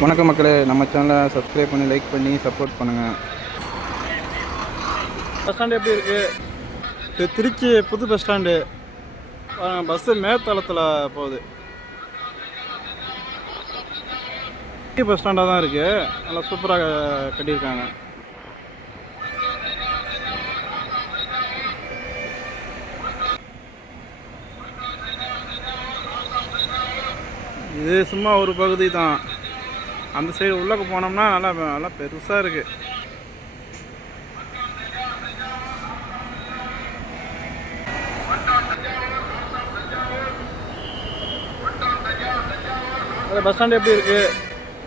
வணக்கம் மக்களே, நம்ம சேனலை சப்ஸ்கிரைப் பண்ணி லைக் பண்ணி சப்போர்ட் பண்ணுங்கள். பஸ் ஸ்டாண்டு எப்படி இருக்குது? இது திருச்சி புது பஸ் ஸ்டாண்டு. பஸ்ஸு மேத்தளத்தில் போகுது. பஸ் ஸ்டாண்டாக தான் இருக்குது. நல்லா சூப்பராக கட்டியிருக்காங்க. இது சும்மா ஒரு பகுதி தான். அந்த சைடு உள்ளே போனோம்னா நல்லா பெருசாக இருக்குது. பஸ் ஸ்டாண்டு எப்படி இருக்குது?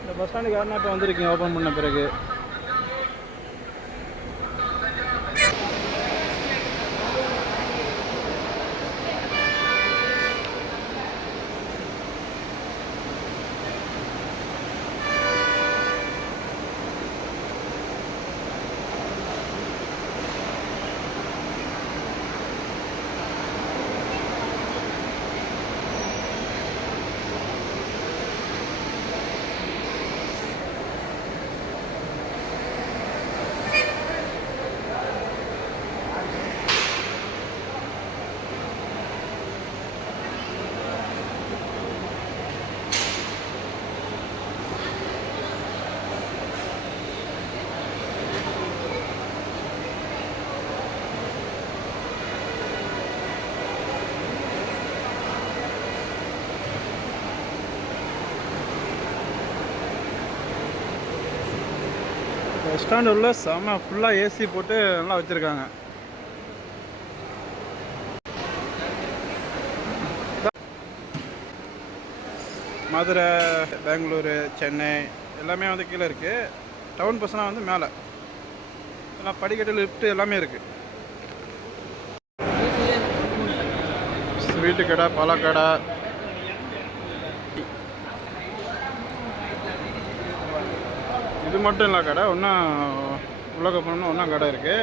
இந்த பஸ் ஸ்டாண்டுக்கு யாருன்னா இப்போ வந்திருக்கீங்க ஓப்பன் பண்ண பிறகு. பஸ் ஸ்டாண்டு உள்ள செம்ம ஃபுல்லாக ஏசி போட்டு நல்லா வச்சுருக்காங்க. மதுரை, பெங்களூரு, சென்னை எல்லாமே வந்து கீழே இருக்குது. டவுன் பஸ்லாம் வந்து மேலே. எல்லாம் படிக்கட்டு, லிஃப்ட்டு எல்லாமே இருக்குது. ஸ்வீட்டு கடை, பழக்கடை, இது மட்டும் இல்லை கடை. இன்னும் உலக போனோம்னா ஒன்றும் கடை இருக்குது.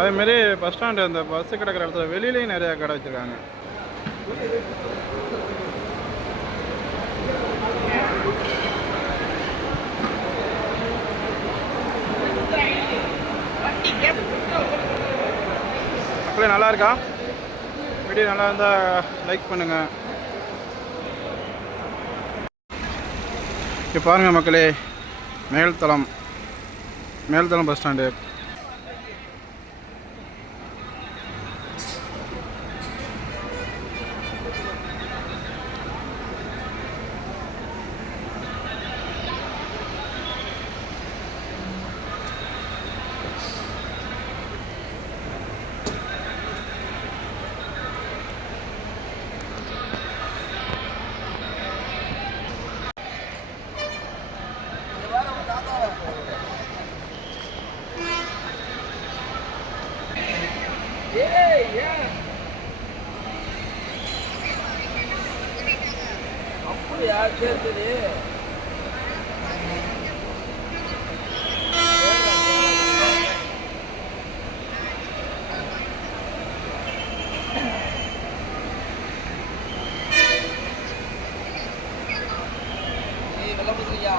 அதேமாரி பஸ் ஸ்டாண்டு அந்த பஸ்ஸு கிடக்கிற இடத்துல வெளியிலையும் நிறையா கடை வச்சுருக்காங்க. மக்களே, நல்லா இருக்கா? வீடியோ நல்லா இருந்தால் லைக் பண்ணுங்கள். இப்போ பாருங்கள் மக்களே, மேல்தளம் பஸ் ஸ்டாண்டு. அப்படியா? சரி சரி. வெள்ளப்பத்திரியா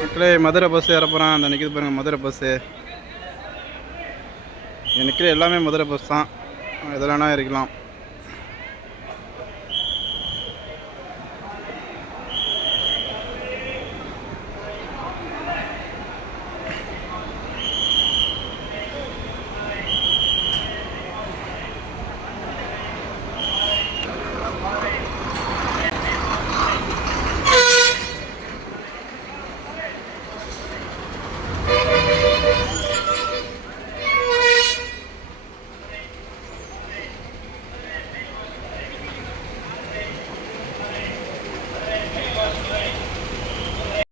மக்களே, மதுரை பஸ் ஏற போகிறேன். அந்த நிற்கிது பாருங்கள் மதுரை பஸ்ஸு. நிற்கிற எல்லாமே மதுரை பஸ் தான். எதுலனா இருக்கலாம்.